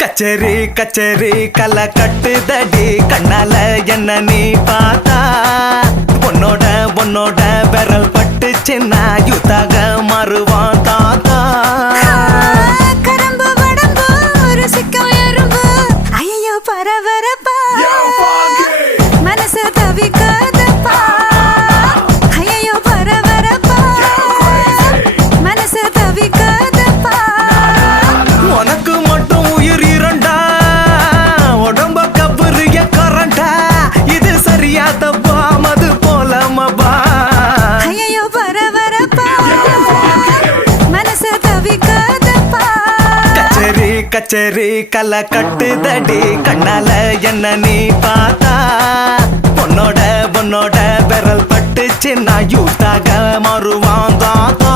கச்சேரி கச்சேரி கலை கட்டுதடி கண்ணால என்ன நீ பார்த்தா உன்னோட உன்னோட விரல் பட்டு சின்ன யூத்தாக மாறுவான் தாத்தா கரம்பு வடம்பு ருசிக்கும் எறும்பு ஐயோ பரபரப்பா மனசு தவிக்காதப்பா ஐயோ பரபரப்பா மனசு தவிக்காதப்பா உனக்கு மட்டும் உயிர் இரண்டா உடம்ப கபுரிய கரண்டா இது சரியா தப்பா மது போலமபா ஐயோ பரபரப்பா மனசு தவிக்காதப்பா கச்சேரி கச்சேரி கலை கட்டுதடி கண்ணால என்ன நீ பார்த்தா உன்னோட உன்னோட விரல் பட்டு சின்ன யூத்தாக மாறுவான் தாத்தா